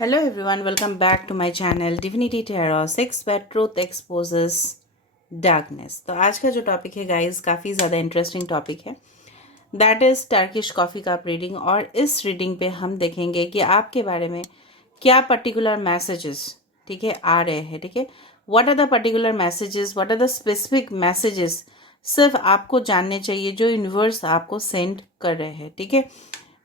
Hello everyone, welcome back to my channel Divinity Tarot 6 where truth exposes darkness। तो आज का जो topic है गाइस काफ़ी ज़्यादा इंटरेस्टिंग टॉपिक है, that is Turkish coffee cup reading. और इस रीडिंग पे हम देखेंगे कि आपके बारे में क्या पर्टिकुलर मैसेजेस ठीक है आ रहे हैं। ठीक है, what are the particular messages, what are the specific messages सिर्फ आपको जानने चाहिए जो यूनिवर्स आपको सेंड कर रहे हैं। ठीक है,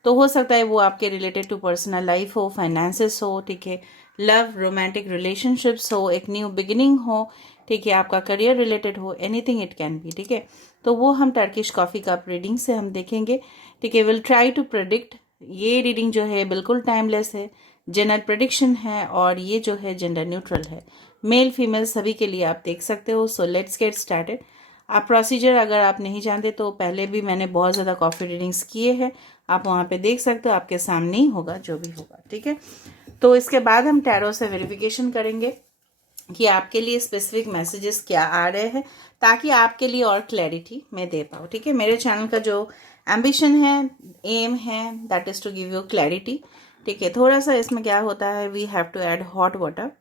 तो हो सकता है वो आपके रिलेटेड टू पर्सनल लाइफ हो, फाइनेंसेस हो, ठीक है, लव, रोमांटिक रिलेशनशिप्स हो, एक न्यू बिगिनिंग हो, ठीक है, आपका करियर रिलेटेड हो, एनीथिंग इट कैन बी। ठीक है, तो वो हम टर्किश कॉफ़ी कप रीडिंग से हम देखेंगे। ठीक है, विल ट्राई टू प्रिडिक्ट। ये रीडिंग जो है बिल्कुल टाइमलेस है, जनरल प्रिडिक्शन है और ये जो है जेंडर न्यूट्रल है, मेल फीमेल सभी के लिए आप देख सकते हो। So let's get started. आप प्रोसीजर अगर आप नहीं जानते तो पहले भी मैंने बहुत ज़्यादा कॉफ़ी रीडिंग्स किए हैं, आप वहाँ पे देख सकते हो, आपके सामने ही होगा जो भी होगा। ठीक है, तो इसके बाद हम टैरो से वेरिफिकेशन करेंगे कि आपके लिए स्पेसिफिक मैसेजेस क्या आ रहे हैं ताकि आपके लिए और क्लैरिटी मैं दे पाऊँ। ठीक है, मेरे चैनल का जो एम्बिशन है, एम है, that is to give you clarity. ठीक है, थोड़ा सा इसमें क्या होता है, we have to add hot water.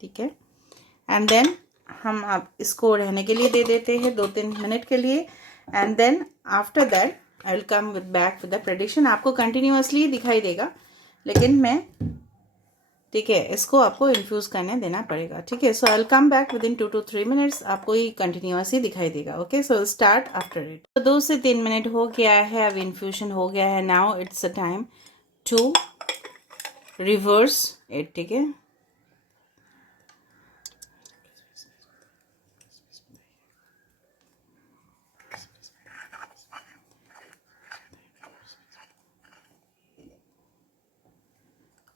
ठीक है, एंड देन हम आप इसको रहने के लिए दे देते हैं 2-3 मिनट के लिए, and then after that I will come with back with the prediction. आपको कंटिन्यूअसली दिखाई देगा लेकिन मैं ठीक है इसको आपको इन्फ्यूज करने देना पड़ेगा। ठीक है, so I will come back within 2 to 3 minutes, आपको ये कंटिन्यूअस ही दिखाई देगा। Okay, so start after it. तो 2 से 3 मिनट हो गया है, अब इन्फ्यूजन हो गया है। Now it's a time to reverse it. ठीक है,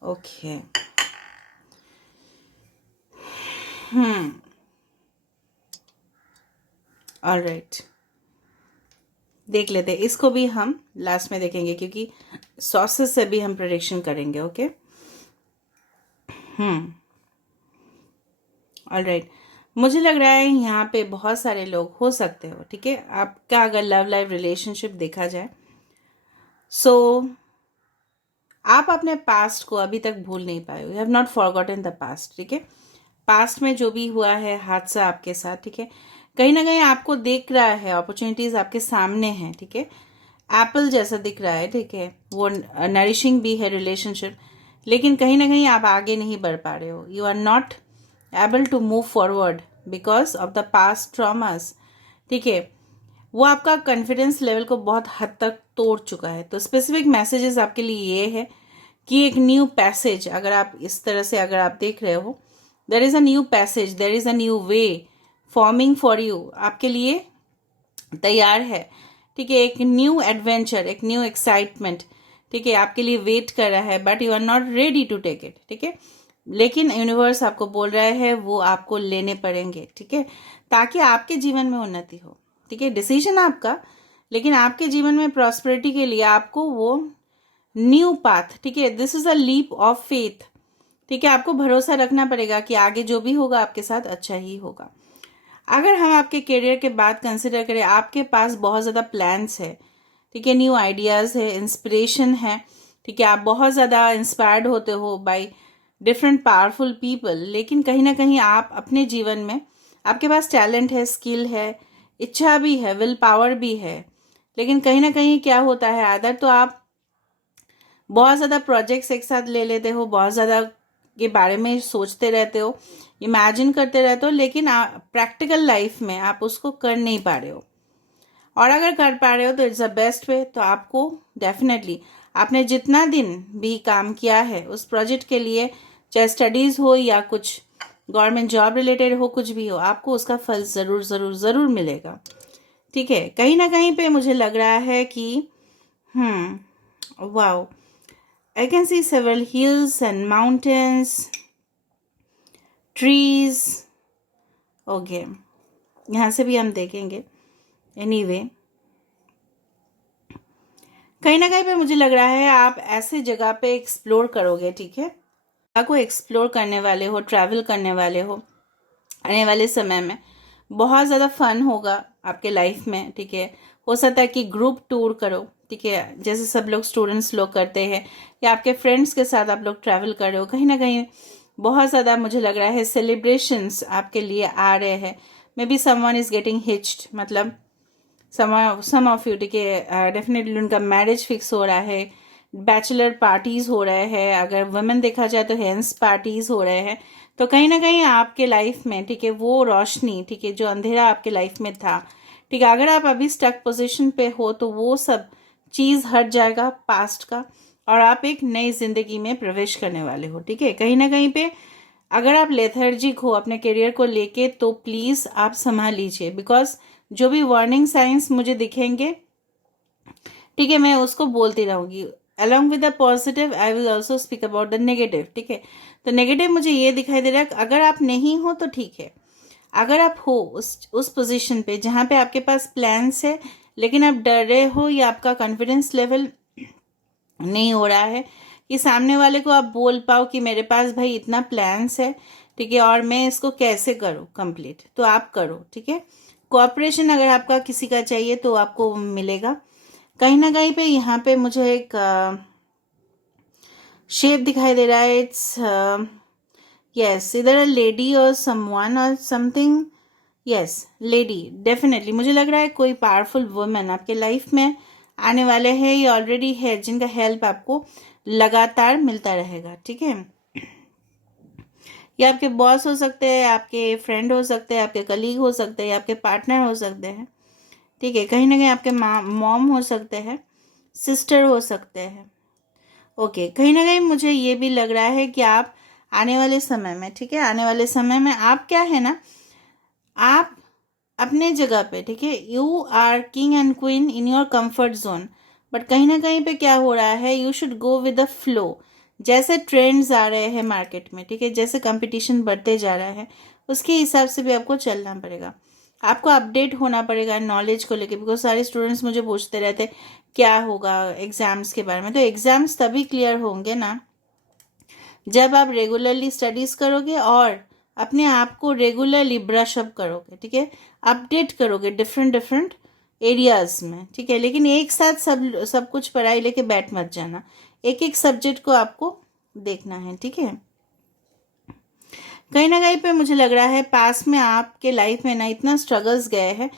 ओके ऑलराइट, देख लेते हैं इसको भी, हम लास्ट में देखेंगे क्योंकि सॉसेस से भी हम प्रेडिक्शन करेंगे। ओके, ऑलराइट, मुझे लग रहा है यहाँ पे बहुत सारे लोग हो सकते हो। ठीक है, आपका अगर लव लाइफ रिलेशनशिप देखा जाए सो आप अपने पास्ट को अभी तक भूल नहीं पाए हो, you have not forgotten the past. ठीक है, पास्ट में जो भी हुआ है हादसा आपके साथ, ठीक है, कहीं ना कहीं आपको दिख रहा है, अपॉर्चुनिटीज आपके सामने हैं। ठीक है, एप्पल जैसा दिख रहा है। ठीक है, वो नरिशिंग भी है रिलेशनशिप, लेकिन कहीं ना कहीं आप आगे नहीं बढ़ पा रहे हो, you are not able to move forward because of the past traumas. ठीक है, वो आपका कॉन्फिडेंस लेवल को बहुत हद तक तोड़ चुका है। तो स्पेसिफिक मैसेजेस आपके लिए ये है कि एक न्यू पैसेज, अगर आप इस तरह से अगर आप देख रहे हो, there is a new passage, there is a new way forming for you, आपके लिए तैयार है। ठीक है, एक न्यू एडवेंचर, एक न्यू एक्साइटमेंट, ठीक है, आपके लिए वेट कर रहा है, but you are not ready to take it. ठीक है, लेकिन यूनिवर्स आपको बोल रहा है वो आपको लेने पड़ेंगे। ठीक है, ताकि आपके जीवन में उन्नति हो। ठीक है, डिसीजन आपका, लेकिन आपके जीवन में प्रॉस्पेरिटी के लिए आपको वो न्यू पाथ, ठीक है, this is a leap of faith. ठीक है, आपको भरोसा रखना पड़ेगा कि आगे जो भी होगा आपके साथ अच्छा ही होगा। अगर हम आपके करियर के बाद कंसिडर करें, आपके पास बहुत ज़्यादा प्लान्स है। ठीक है, न्यू आइडियाज़ है, इंस्पिरेशन है। ठीक है, आप बहुत ज़्यादा इंस्पायर्ड होते हो बाय डिफरेंट पावरफुल पीपल, लेकिन कहीं ना कहीं आप अपने जीवन में, आपके पास टैलेंट है, स्किल है, इच्छा भी है, विल पावर भी है, लेकिन कहीं ना कहीं क्या होता है, आदर तो आप बहुत ज़्यादा प्रोजेक्ट्स एक साथ ले लेते हो, बहुत ज़्यादा के बारे में सोचते रहते हो, इमेजिन करते रहते हो, लेकिन प्रैक्टिकल लाइफ में आप उसको कर नहीं पा रहे हो। और अगर कर पा रहे हो तो इट्स द बेस्ट वे। तो आपको डेफिनेटली आपने जितना दिन भी काम किया है उस प्रोजेक्ट के लिए, चाहे स्टडीज़ हो या कुछ गवर्नमेंट जॉब रिलेटेड हो, कुछ भी हो, आपको उसका फल ज़रूर ज़रूर ज़रूर मिलेगा। ठीक है, कहीं ना कहीं पे मुझे लग रहा है कि wow, I can see several hills and mountains, trees. Okay, यहाँ से भी हम देखेंगे। एनीवे, कहीं ना कहीं पे मुझे लग रहा है आप ऐसे जगह पे एक्सप्लोर करोगे। ठीक है, आपको एक्सप्लोर करने वाले हो, ट्रैवल करने वाले हो, आने वाले समय में बहुत ज़्यादा फन होगा आपके लाइफ में। ठीक है, हो सकता है कि ग्रुप टूर करो। ठीक है, जैसे सब लोग स्टूडेंट्स लोग करते हैं या आपके फ्रेंड्स के साथ आप लोग ट्रैवल कर रहे हो, कहीं ना कहीं बहुत ज़्यादा मुझे लग रहा है सेलिब्रेशंस आपके लिए आ रहे हैं। Maybe someone is getting hitched, मतलब सम ऑफ यू, ठीक है, डेफिनेटली उनका मैरिज फिक्स हो रहा है, बैचलर पार्टीज हो रहे हैं, अगर वुमेन देखा जाए तो हेंस पार्टीज हो रहे हैं। तो कहीं ना कहीं आपके लाइफ में, ठीक है, वो रोशनी, ठीक है, जो अंधेरा आपके लाइफ में था, ठीक है, अगर आप अभी स्टक पोजीशन पे हो तो वो सब चीज़ हट जाएगा पास्ट का, और आप एक नई जिंदगी में प्रवेश करने वाले हो। ठीक है, कहीं ना कहीं पे अगर आप लेथर्जिक हो अपने करियर को लेके तो प्लीज़ आप संभाल लीजिए, बिकॉज जो भी वार्निंग साइंस मुझे दिखेंगे, ठीक है, मैं उसको बोलती रहूंगी। Along with the positive I will also speak about the negative. ठीक है, तो नेगेटिव मुझे ये दिखाई दे रहा है, अगर आप नहीं हो तो ठीक है, अगर आप हो उस पोजीशन पे जहाँ पे आपके पास प्लान्स है लेकिन आप डर रहे हो या आपका कॉन्फिडेंस लेवल नहीं हो रहा है कि सामने वाले को आप बोल पाओ कि मेरे पास भाई इतना प्लान्स है, ठीक है, और मैं इसको कैसे करूँ कंप्लीट, तो आप करो। ठीक है, कोऑपरेशन अगर आपका किसी का चाहिए तो आपको मिलेगा। कहीं ना कहीं पे यहाँ पे मुझे एक शेप दिखाई दे रहा है, इट्स यस, इधर अ लेडी और समवन और समथिंग, यस लेडी, डेफिनेटली मुझे लग रहा है कोई पावरफुल वुमेन आपके लाइफ में आने वाले हैं या ऑलरेडी है, जिनका हेल्प आपको लगातार मिलता रहेगा। ठीक है, ये आपके बॉस हो सकते हैं, आपके फ्रेंड हो सकते हैं, आपके कलीग हो सकते हैं, आपके पार्टनर हो सकते हैं। ठीक है, कहीं ना कहीं आपके मॉम हो सकते हैं, सिस्टर हो सकते हैं। ओके, कहीं ना कहीं मुझे ये भी लग रहा है कि आप आने वाले समय में, ठीक है, आने वाले समय में आप क्या है ना, आप अपने जगह पे, ठीक है, you are king and queen in your comfort zone, but कहीं ना कहीं पे क्या हो रहा है, you should go with the flow. जैसे ट्रेंड्स आ रहे हैं मार्केट में, ठीक है, जैसे कंपटीशन बढ़ते जा रहा है उसके हिसाब से भी आपको चलना पड़ेगा, आपको अपडेट होना पड़ेगा नॉलेज को लेके, बिकॉज सारे स्टूडेंट्स मुझे पूछते रहते क्या होगा एग्जाम्स के बारे में। तो एग्जाम्स तभी क्लियर होंगे ना जब आप रेगुलरली स्टडीज करोगे और अपने आप को रेगुलरली ब्रश अप करोगे, ठीक है, अपडेट करोगे डिफरेंट डिफरेंट एरियाज में। ठीक है, लेकिन एक साथ सब कुछ पढ़ाई लेके बैठ मत जाना, एक एक सब्जेक्ट को आपको देखना है। ठीक है, कहीं ना कहीं पे मुझे लग रहा है पास में आपके लाइफ में ना इतना स्ट्रगल्स गए हैं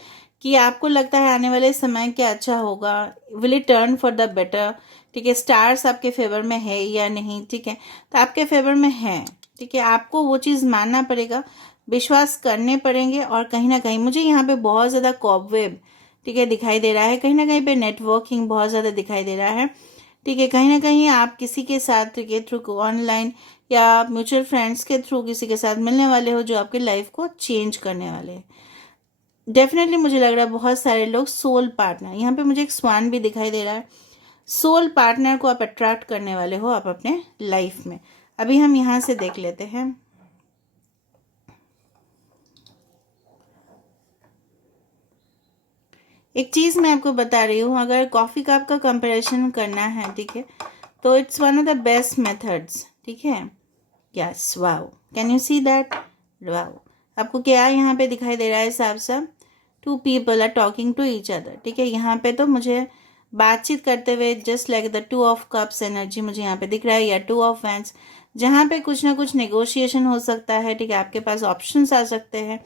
कि आपको लगता है आने वाले समय क्या अच्छा होगा, will it turn for the better. ठीक है, स्टार्स आपके फेवर में है या नहीं, ठीक है, तो आपके फेवर में है। ठीक है, आपको वो चीज़ मानना पड़ेगा, विश्वास करने पड़ेंगे, और कहीं ना कहीं मुझे यहाँ पे बहुत ज़्यादा कॉबवेब, ठीक है, दिखाई दे रहा है, कहीं ना कहीं पे नेटवर्किंग बहुत ज़्यादा दिखाई दे रहा है। ठीक है, कहीं ना कहीं आप किसी के साथ के थ्रू ऑनलाइन या म्यूचुअल फ्रेंड्स के थ्रू किसी के साथ मिलने वाले हो जो आपकी लाइफ को चेंज करने वाले हैं। डेफिनेटली मुझे लग रहा है बहुत सारे लोग सोल पार्टनर, यहाँ पे मुझे एक स्वान भी दिखाई दे रहा है, सोल पार्टनर को आप अट्रैक्ट करने वाले हो आप अपने लाइफ में। अभी हम यहाँ से देख लेते हैं। एक चीज़ मैं आपको बता रही हूँ, अगर कॉफ़ी कप का कंपैरिजन करना है, ठीक है, तो it's one of the best methods. ठीक है, yes, wow, can you see that, wow, आपको क्या यहाँ पे दिखाई दे रहा है, साफ साफ two people are talking to each other. ठीक है, यहाँ पे तो मुझे बातचीत करते हुए just like the two of cups energy मुझे यहाँ पे दिख रहा है, या टू ऑफ वैंड्स, जहाँ पे कुछ ना कुछ नेगोशिएशन हो सकता है। ठीक है, आपके पास ऑप्शंस आ सकते हैं।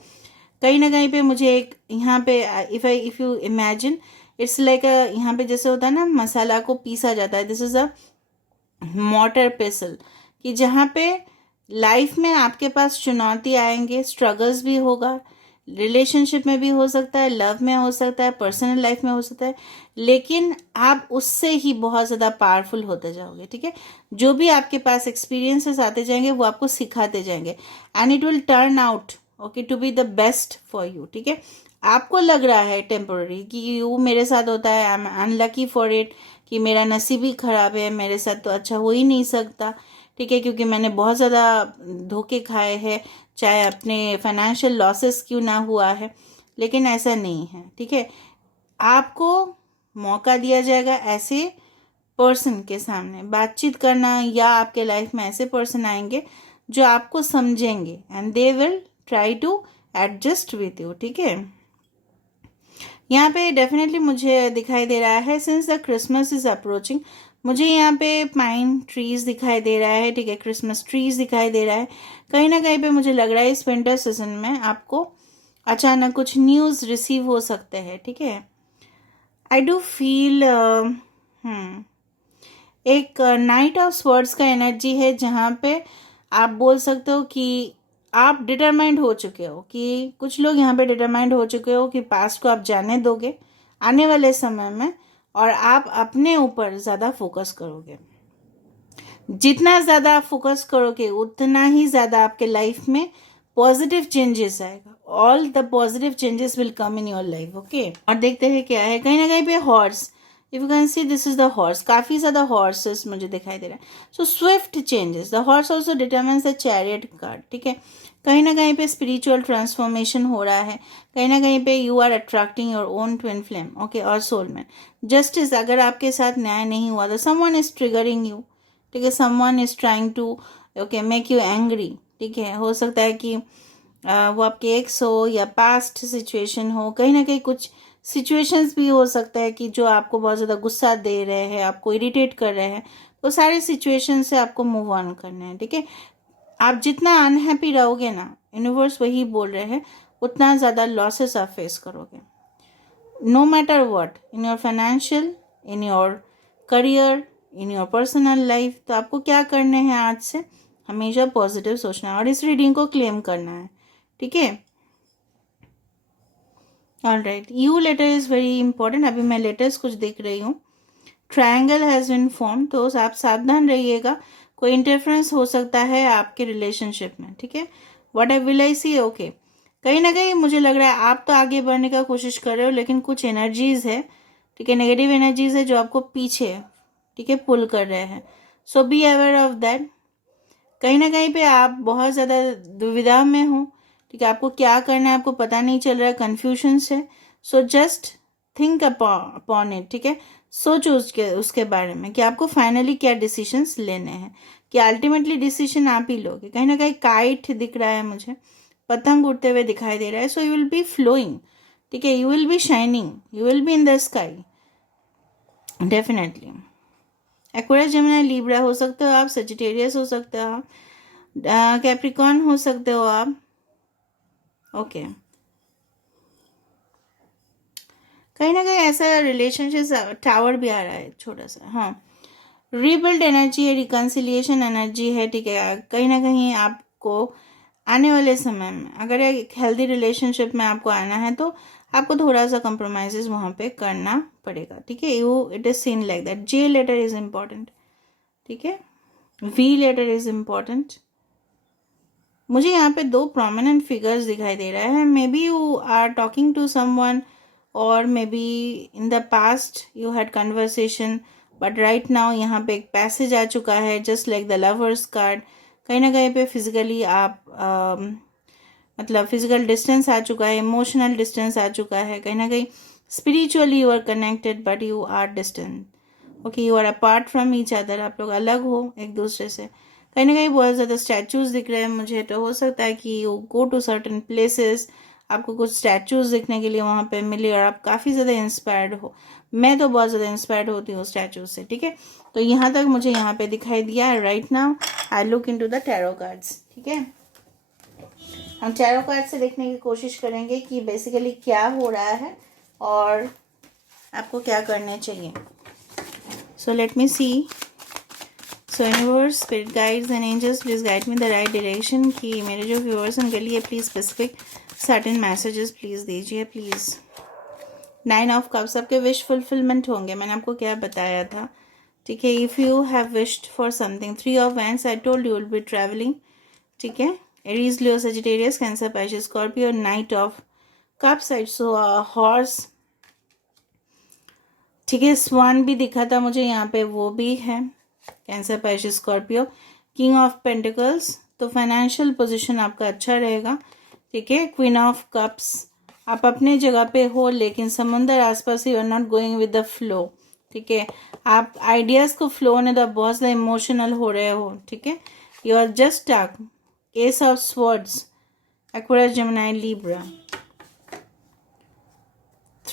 कहीं ना कहीं पे मुझे एक यहाँ पे if you imagine it's like यहाँ पे जैसे होता है ना मसाला को पीसा जाता है, दिस इज अ मोटर पेसल, कि जहाँ पे लाइफ में आपके पास चुनौती आएंगे, स्ट्रगल्स भी होगा, रिलेशनशिप में भी हो सकता है, लव में हो सकता है, पर्सनल लाइफ में हो सकता है, लेकिन आप उससे ही बहुत ज़्यादा पावरफुल होते जाओगे। ठीक है, जो भी आपके पास एक्सपीरियंसेस आते जाएंगे वो आपको सिखाते जाएंगे, and it will turn out okay to be the best for you. ठीक है, आपको लग रहा है टेम्पोररी कि यू मेरे साथ होता है, I am unlucky for it, कि मेरा नसीब ही खराब है, मेरे साथ तो अच्छा हो ही नहीं सकता। ठीक है, क्योंकि मैंने बहुत ज़्यादा धोखे खाए हैं, चाहे अपने फाइनेंशियल लॉसेस क्यों ना हुआ है, लेकिन ऐसा नहीं है। ठीक है, आपको मौका दिया जाएगा ऐसे पर्सन के सामने बातचीत करना, या आपके लाइफ में ऐसे पर्सन आएंगे जो आपको समझेंगे and they will try to adjust with you. ठीक है, यहाँ पे डेफिनेटली मुझे दिखाई दे रहा है since the Christmas is approaching, मुझे यहाँ पे पाइन ट्रीज दिखाई दे रहा है, ठीक है, क्रिसमस ट्रीज दिखाई दे रहा है। कहीं ना कहीं पे मुझे लग रहा है इस विंटर सीजन में आपको अचानक कुछ न्यूज़ रिसीव हो सकते हैं, ठीक है। आई डू फील एक नाइट ऑफ स्वर्ड्स का एनर्जी है, जहाँ पे आप बोल सकते हो कि आप डिटरमाइंड हो चुके हो, कि कुछ लोग यहाँ पे डिटरमाइंड हो चुके हो कि पास्ट को आप जाने दोगे आने वाले समय में, और आप अपने ऊपर ज़्यादा फोकस करोगे। जितना ज़्यादा आप फोकस करोगे उतना ही ज़्यादा आपके लाइफ में पॉजिटिव चेंजेस आएगा। All the positive changes will come in your life, okay. और देखते हैं क्या है, कहीं ना कहीं पे horse, if you can see this is the horse, काफ़ी ज़्यादा हॉर्सेस मुझे दिखाई दे रहा है। So swift changes, the horse also determines the chariot card, ठीक है। कहीं ना कहीं पे स्पिरिचुअल ट्रांसफॉर्मेशन हो रहा है, कहीं ना कहीं पे you are attracting your own twin flame, okay, और सोलमेट। जस्टिस, अगर आपके साथ न्याय नहीं हुआ तो समवन इज ट्रिगरिंग यू, ठीक है, someone is trying to okay make you angry, ठीक है। हो सकता है कि वो आपके एक्स हो या पास्ट सिचुएशन हो, कहीं ना कहीं कुछ सिचुएशंस भी हो सकता है कि जो आपको बहुत ज़्यादा गुस्सा दे रहे हैं, आपको इरिटेट कर रहे हैं, वो सारे सिचुएशन से आपको मूव ऑन करना है, ठीक है। आप जितना अनहैप्पी रहोगे ना, यूनिवर्स वही बोल रहे हैं, उतना ज़्यादा लॉसेस आप फेस करोगे, no matter what, in your financial, in your career, in your personal life. तो आपको क्या करने हैं, आज से हमेशा पॉजिटिव सोचना है और इस रीडिंग को क्लेम करना है, ठीक है। Alright, you later is very important. अभी मैं लेटर्स कुछ देख रही हूँ। ट्रायंगल हैज़ बीन फॉर्म, तो आप सावधान रहिएगा, कोई इंटरफेरेंस हो सकता है आपके रिलेशनशिप में, ठीक है। What I will I see, okay, कहीं ना कहीं मुझे लग रहा है आप तो आगे बढ़ने का कोशिश कर रहे हो, लेकिन कुछ एनर्जीज है, ठीक है, नेगेटिव एनर्जीज है जो आपको पीछे, ठीक है, पुल कर रहे हैं। सो बी अवेयर ऑफ दैट। कहीं ना कहीं पे आप बहुत ज़्यादा दुविधा में हो, ठीक है, आपको क्या करना है आपको पता नहीं चल रहा है, कन्फ्यूजन है। So just think upon it, ठीक है, सोचो उसके बारे में कि आपको फाइनली क्या डिसीजंस लेने हैं, कि अल्टीमेटली डिसीजन आप ही लोगे। कहीं ना कहीं काइट दिख रहा है मुझे, पतंग उड़ते हुए दिखाई दे रहा है। So you will be flowing, ठीक है, you will be shining, you will be in the sky definitely. Aquarius, Gemini, Libra हो सकते हो आप, सजिटेरियस हो सकते हो आप, कैप्रिकॉर्न हो सकते हो आप, ओके। कहीं ना कहीं ऐसा रिलेशनशिप, टावर भी आ रहा है छोटा सा, हाँ, रीबिल्ड एनर्जी है, रिकन्सिलिएशन एनर्जी है, ठीक है। कहीं ना कहीं आपको आने वाले समय में अगर एक हेल्दी रिलेशनशिप में आपको आना है तो आपको थोड़ा सा कंप्रोमाइजेस वहाँ पे करना पड़ेगा, ठीक है। You it is seen like that. J letter is important, ठीक है, वी लेटर इज इम्पॉर्टेंट। मुझे यहाँ पे दो प्रोमिनेंट फिगर्स दिखाई दे रहा है, maybe you are talking to someone, और maybe in the past you had conversation, but right now यहाँ पे एक पैसेज आ चुका है, just like the lovers card. कहीं ना कहीं पे फिजिकली आप मतलब फिजिकल डिस्टेंस आ चुका है, इमोशनल डिस्टेंस आ चुका है, कहीं ना कहीं spiritually you are connected but you are distant, okay, you are apart from each other, आप लोग अलग हो एक दूसरे से। कहीं ना कहीं बहुत ज़्यादा स्टैचूज दिख रहे हैं मुझे, तो हो सकता है कि you go to certain places, आपको कुछ स्टैचूज देखने के लिए वहाँ पे मिले और आप काफ़ी ज़्यादा इंस्पायर्ड हो। मैं तो बहुत ज़्यादा इंस्पायर्ड होती हूँ स्टैचूज से, ठीक है। तो यहाँ तक मुझे यहाँ पे दिखाई दिया है। Right now I look into the tarot cards, ठीक है। हम टैरो कार्ड से देखने की कोशिश करेंगे कि बेसिकली क्या हो रहा है और आपको क्या करने चाहिए। So let me see. So universe, spirit guides and angels, please guide me the right direction, कि मेरे जो व्यूअर्स हैं उनके लिए please specific certain messages please दीजिए प्लीज़। 9 ऑफ कप्स, आपके विश फुलफिलमेंट होंगे, मैंने आपको क्या बताया था, ठीक है। If you have wished for something, 3 of wands, I told you will be travelling, ठीक है। Aries, Leo, Sagittarius, Cancer, Pisces, Scorpio, night of cups, I so horse, ठीक है। स्वान भी दिखा था मुझे यहाँ पे, वो भी है, cancer, Pisces, Scorpio, king of pentacles, तो फाइनेंशियल पोजीशन आपका अच्छा रहेगा, ठीक है। क्वीन ऑफ कप्स, आप अपने जगह पे हो लेकिन समुंदर आसपास, you are not going with the flow, ठीक है। आप आइडियाज को फ्लो होने दो, बहुत ज़्यादा इमोशनल हो रहे हो, ठीक है। You are just stuck. Ace of swords, Aquarius, Gemini, Libra,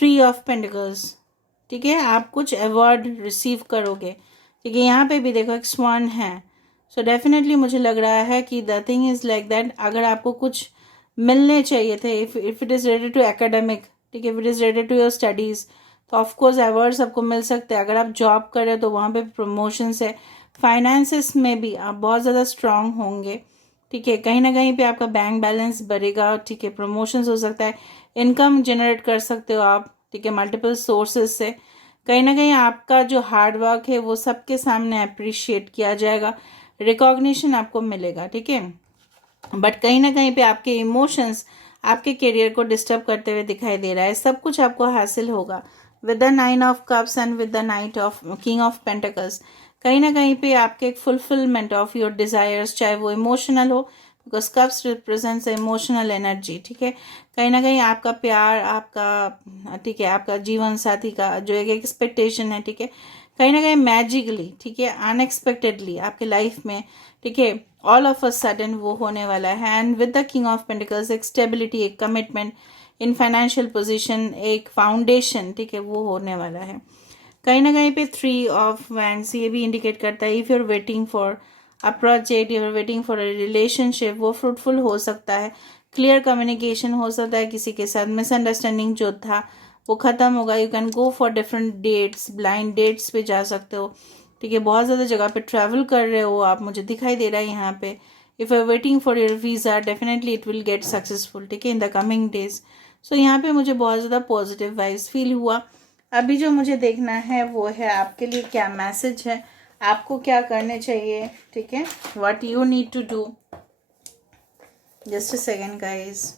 3 of pentacles, ठीक है, आप कुछ अवार्ड रिसीव करोगे, ठीक है। यहाँ पे भी देखो एक स्वान है। सो डेफिनेटली मुझे लग रहा है कि the thing is like that, अगर आपको कुछ मिलने चाहिए थे, if it is related to academic, ठीक है, if it is related to your studies, तो ऑफकोर्स अवार्ड्स आपको मिल सकते हैं। अगर आप जॉब कर रहे हो तो वहाँ पे प्रमोशंस है। फाइनेंसिस में भी आप बहुत ज़्यादा स्ट्रांग होंगे, ठीक है। कहीं ना कहीं पे आपका बैंक बैलेंस बढ़ेगा, ठीक है। प्रमोशंस हो सकता है, इनकम जनरेट कर सकते हो आप, ठीक है, मल्टीपल सोर्सेज से। कहीं ना कहीं आपका जो हार्ड वर्क है वो सबके सामने अप्रिशिएट किया जाएगा, रिकॉग्निशन आपको मिलेगा, ठीक है। बट कहीं ना कहीं पे आपके इमोशंस आपके करियर को डिस्टर्ब करते हुए दिखाई दे रहा है। सब कुछ आपको हासिल होगा with the 9 of cups and with the night of king of pentacles. कहीं ना कहीं पे आपके एक फुलफिलमेंट ऑफ योर डिजायर्स, चाहे वो इमोशनल हो, because cups represents emotional energy, ठीक है। कहीं ना कहीं आपका प्यार, आपका, ठीक है, आपका जीवन साथी का जो एक एक्सपेक्टेशन है, ठीक है, कहीं ना कहीं मैजिकली, ठीक है, अनएक्सपेक्टेडली आपके लाइफ में, ठीक है, ऑल ऑफ अ सडन वो होने वाला है। And with the king of pentacles एक स्टेबिलिटी, एक कमिटमेंट इन फाइनेंशियल पोजीशन, एक फाउंडेशन, ठीक है, वो होने वाला है। कहीं ना कहीं पे 3 ऑफ वैंड्स ये भी इंडिकेट करता है if you are waiting for a project, you are waiting for a relationship, वो फ्रूटफुल हो सकता है। क्लियर कम्युनिकेशन हो सकता है किसी के साथ, मिसअंडरस्टैंडिंग जो था वो ख़त्म होगा। You can go for different dates, blind dates पे जा सकते हो, ठीक है। बहुत ज़्यादा जगह पे ट्रैवल कर रहे हो आप, मुझे दिखाई दे रहा है यहाँ पे। If you are waiting for your visa, definitely it will get successful, ठीक है, in the coming days. So यहाँ पे मुझे बहुत ज़्यादा पॉजिटिव वाइब्स फील हुआ। अभी जो मुझे देखना है वो है आपके लिए क्या मैसेज है, आपको क्या करने चाहिए, ठीक है, what you need to do. Just a second guys,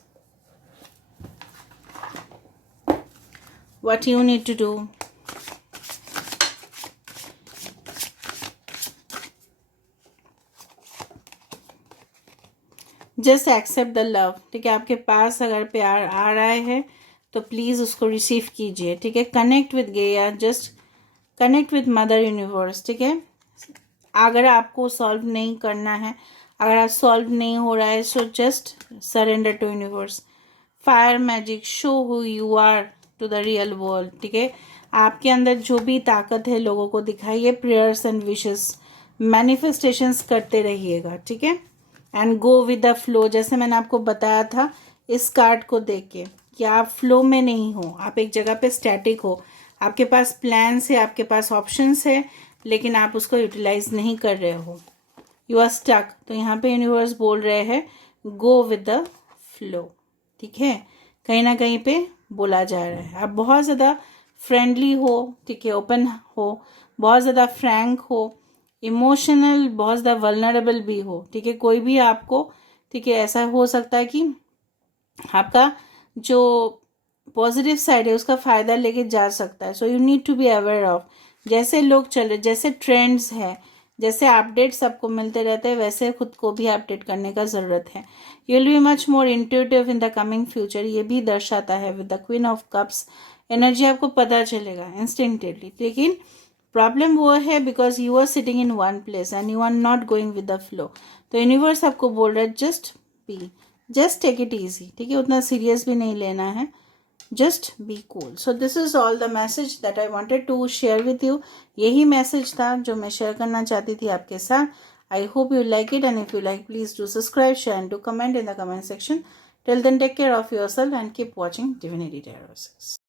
what you need to do. Just accept the love, ठीक है। आपके पास अगर प्यार आ रहा है तो प्लीज़ उसको रिसीव कीजिए, ठीक है। कनेक्ट विद गैया, just connect with mother universe, ठीक है। अगर आपको सॉल्व नहीं करना है, अगर आप सॉल्व नहीं हो रहा है, so just surrender to universe. Fire magic, show who you are to the real world, ठीक है। आपके अंदर जो भी ताकत है लोगों को दिखाइए, प्रेयर्स एंड विशेस, मैनिफेस्टेशंस करते रहिएगा, ठीक है। And go with the flow, जैसे मैंने आपको बताया था इस कार्ड को देख के कि आप फ्लो में नहीं हो, आप एक जगह पे स्टैटिक हो, आपके पास प्लान्स है, आपके पास ऑप्शंस है, लेकिन आप उसको यूटिलाइज नहीं कर रहे हो, यू आर स्टक। तो यहाँ पे यूनिवर्स बोल रहे हैं गो विद द फ्लो, ठीक है। कहीं ना कहीं पे बोला जा रहा है आप बहुत ज़्यादा फ्रेंडली हो, ठीक है, ओपन हो, बहुत ज़्यादा फ्रैंक हो, इमोशनल, बहुत ज़्यादा वल्नरेबल भी हो, ठीक है। कोई भी आपको, ठीक है, ऐसा हो सकता है कि आपका जो पॉजिटिव साइड है उसका फ़ायदा लेके जा सकता है। So you need to be aware of, जैसे लोग चल रहे, जैसे ट्रेंड्स है, जैसे अपडेट्स आपको मिलते रहते हैं, वैसे खुद को भी अपडेट करने का ज़रूरत है। You will be much more intuitive in the coming future, ये भी दर्शाता है with the queen of cups. Energy आपको पता चलेगा इंस्टेंटली, लेकिन प्रॉब्लम वो है because you are sitting in one place and you are not going with the flow. तो यूनिवर्स आपको बोल रहा है just be, just take it easy, ठीक है, उतना सीरियस भी नहीं लेना है, just be cool. So this is all the message that I wanted to share with you. यही मैसेज था जो मैं शेयर करना चाहती थी आपके साथ। I hope you like it, and if you like please do subscribe, share and do comment in the comment section. Till then, take care of yourself and keep watching Divinity Tarot.